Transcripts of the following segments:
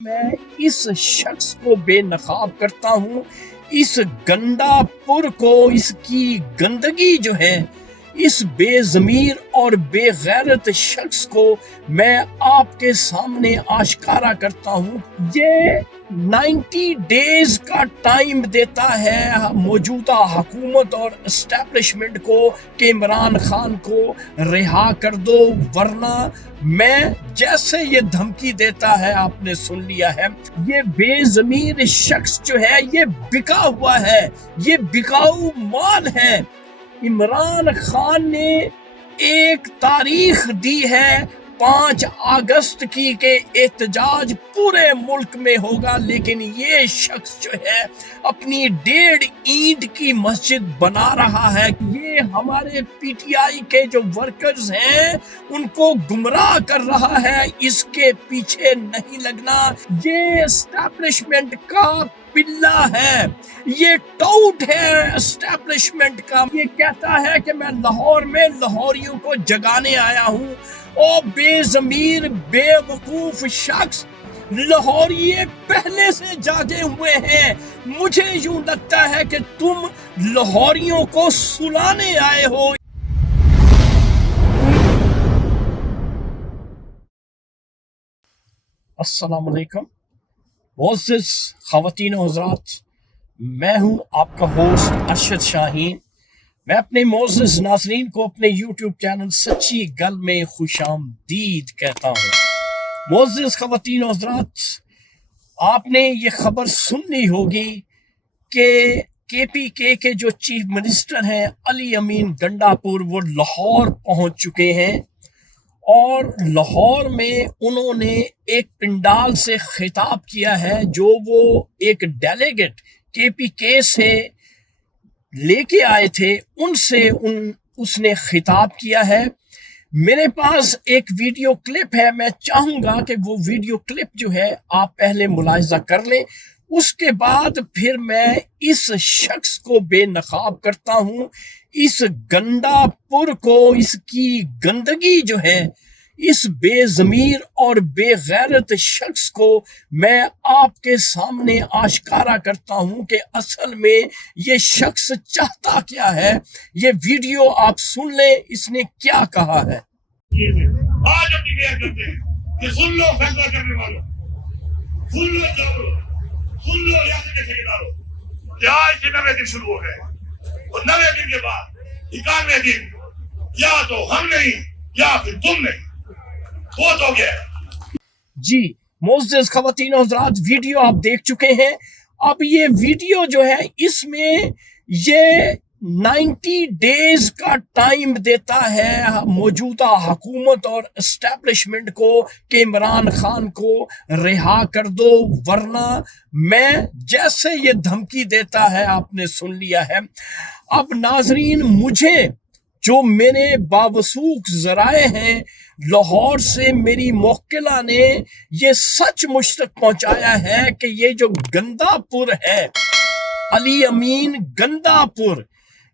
میں اس شخص کو بے نقاب کرتا ہوں، اس گندا پر کو، اس کی گندگی جو ہے، اس بے ضمیر اور بے غیرت شخص کو میں آپ کے سامنے آشکارا کرتا ہوں۔ یہ 90 ڈیز کا ٹائم دیتا ہے موجودہ حکومت اور اسٹیبلشمنٹ کو کہ عمران خان کو رہا کر دو، ورنہ میں جیسے یہ دھمکی دیتا ہے آپ نے سن لیا ہے۔ یہ بے ضمیر شخص جو ہے یہ بکا ہوا ہے، یہ بکاؤ مال ہے۔ عمران خان نے ایک تاریخ دی ہے 5 اگست کی کہ احتجاج پورے ملک میں ہوگا، لیکن یہ شخص جو ہے اپنی 1.5 اینٹ کی مسجد بنا رہا ہے۔ یہ ہمارے پی ٹی آئی کے جو ورکرز ہیں ان کو گمراہ کر رہا ہے، اس کے پیچھے نہیں لگنا۔ یہ اسٹیبلشمنٹ کا پلہ ہے، یہ ٹاؤٹ ہے اسٹیبلشمنٹ کا۔ یہ کہتا ہے کہ میں لاہور میں لاہوریوں کو جگانے آیا ہوں۔ او بے ضمیر بے وقوف شخص، لاہوری پہلے سے جاگے ہوئے ہیں۔ مجھے یوں لگتا ہے کہ تم لاہوریوں کو سلانے آئے ہو۔ السلام علیکم معزز خواتین و حضرات، میں ہوں آپ کا ہوسٹ ارشد شاہین۔ میں اپنے معزز ناظرین کو اپنے یوٹیوب چینل سچی گل میں خوش آمدید کہتا ہوں۔ معزز خواتین و حضرات، آپ نے یہ خبر سننی ہوگی کہ پی کے جو چیف منسٹر ہیں علی امین گنڈاپور، وہ لاہور پہنچ چکے ہیں اور لاہور میں انہوں نے ایک پنڈال سے خطاب کیا ہے جو وہ ایک ڈیلیگیٹ کے سے لے کے آئے تھے، ان سے اس نے خطاب کیا ہے۔ میرے پاس ایک ویڈیو کلپ ہے، میں چاہوں گا کہ وہ ویڈیو کلپ جو ہے آپ پہلے ملاحظہ کر لیں، اس کے بعد پھر میں اس شخص کو بے نقاب کرتا ہوں، اس گندا پر کو، اس کی گندگی جو ہے، اس بے ضمیر اور بے غیرت شخص کو میں آپ کے سامنے آشکارا کرتا ہوں کہ اصل میں یہ شخص چاہتا کیا ہے۔ یہ ویڈیو آپ سن لیں، اس نے کیا کہا ہے۔ آج اپنی بیعت کرتے ہیں کہ سن لو فیصلہ کرنے والوں، سن لو جابرو، سن لو ریاست کے ٹھیکیداروں، کہ آج سے 90 دن شروع ہو گئے اور 90 دن کے بعد 91 دن یا تو ہم نہیں یا پھر تم نہیں، بہت ہو گیا۔ جی معزز خواتین و حضرات، ویڈیو آپ دیکھ چکے ہیں۔ اب یہ ویڈیو جو ہے اس میں یہ 90 ڈیز کا ٹائم دیتا ہے موجودہ حکومت اور اسٹیبلشمنٹ کو کہ عمران خان کو رہا کر دو، ورنہ میں جیسے یہ دھمکی دیتا ہے آپ نے سن لیا ہے۔ اب ناظرین، مجھے جو میرے باوثوق ذرائع ہیں لاہور سے، میری موکلہ نے یہ سچ مجھ تک پہنچایا ہے کہ یہ جو گندا پور ہے، علی امین گندا پور،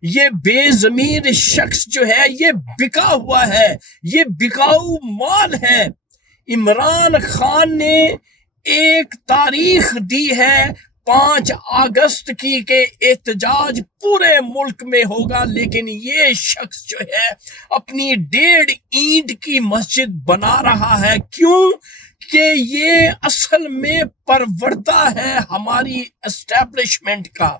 یہ بے ضمیر شخص جو ہے یہ بکا ہوا ہے، یہ بکاؤ مال ہے۔ عمران خان نے ایک تاریخ دی ہے 5 اگست کی کہ احتجاج پورے ملک میں ہوگا، لیکن یہ شخص جو ہے اپنی 1.5 اینٹ کی مسجد بنا رہا ہے۔ کیوں کہ یہ اصل میں پروردہ ہے ہماری اسٹیبلشمنٹ کا۔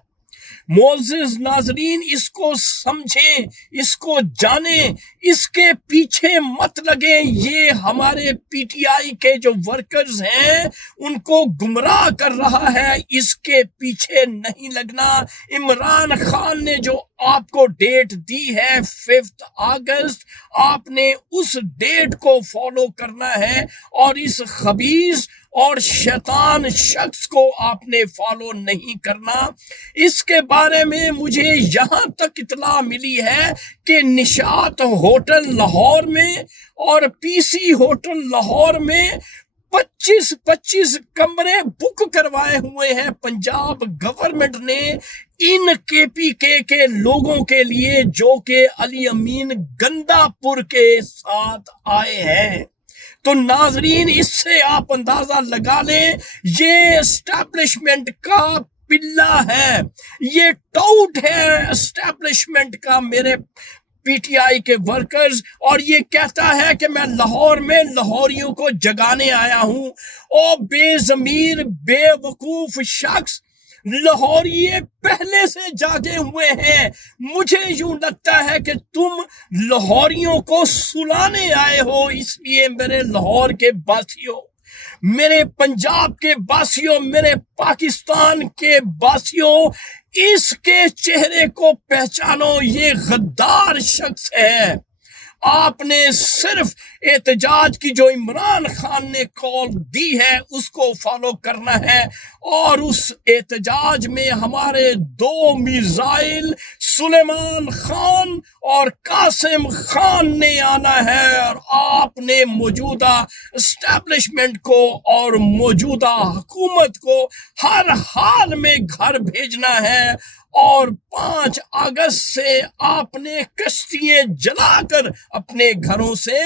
معزز ناظرین، اس کو سمجھیں، اس کو جانیں، اس کے پیچھے مت لگیں۔ یہ ہمارے پی ٹی آئی کے جو ورکرز ہیں ان کو گمراہ کر رہا ہے، اس کے پیچھے نہیں لگنا۔ عمران خان نے جو آپ کو ڈیٹ دی ہے 5 اگست، آپ نے اس ڈیٹ کو فالو کرنا ہے اور اس خبیث اور شیطان شخص کو آپ نے فالو نہیں کرنا۔ اس کے بارے میں مجھے یہاں تک اطلاع ملی ہے کہ نشاط ہوٹل لاہور میں اور پی سی ہوٹل لاہور میں 25 کمرے بک کروائے ہوئے ہیں پنجاب گورنمنٹ نے ان کے پی کے لوگوں کے لیے جو کہ علی امین گنڈا پور کے ساتھ آئے ہیں۔ تو ناظرین اس سے آپ اندازہ لگا لیں یہ اسٹیبلشمنٹ کا پلہ ہے، یہ ٹاؤٹ ہے اسٹیبلشمنٹ کا، میرے پی ٹی آئی کے ورکرز، اور یہ کہتا ہے کہ میں لاہور میں لاہوریوں کو جگانے آیا ہوں۔ او بے ضمیر بے وقوف شخص، لاہوری پہلے سے جاگے ہوئے ہیں، مجھے یوں لگتا ہے کہ تم لاہوریوں کو سلانے آئے ہو۔ اس لیے میرے لاہور کے باسیوں، میرے پنجاب کے باسیوں، میرے پاکستان کے باسیوں، اس کے چہرے کو پہچانو، یہ غدار شخص ہے۔ آپ نے صرف احتجاج کی جو عمران خان نے کال دی ہے اس کو فالو کرنا ہے، اور اس احتجاج میں ہمارے 2 میزائل سلیمان خان اور قاسم خان نے آنا ہے، اور آپ نے موجودہ اسٹیبلشمنٹ کو اور موجودہ حکومت کو ہر حال میں گھر بھیجنا ہے، اور 5 اگست سے آپ نے کشتیاں جلا کر اپنے گھروں سے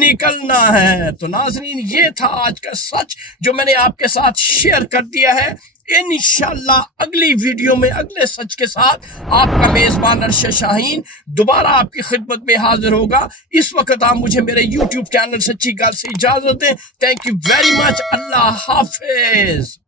نکلنا ہے۔ تو ناظرین یہ تھا آج کا سچ جو میں نے آپ کے ساتھ شیئر کر دیا ہے۔ انشاءاللہ اگلی ویڈیو میں اگلے سچ کے ساتھ آپ کا میزبان ارشد شاہین دوبارہ آپ کی خدمت میں حاضر ہوگا۔ اس وقت آپ مجھے میرے یوٹیوب چینل سچی گل سے اجازت دیں۔ Thank you very much. اللہ حافظ۔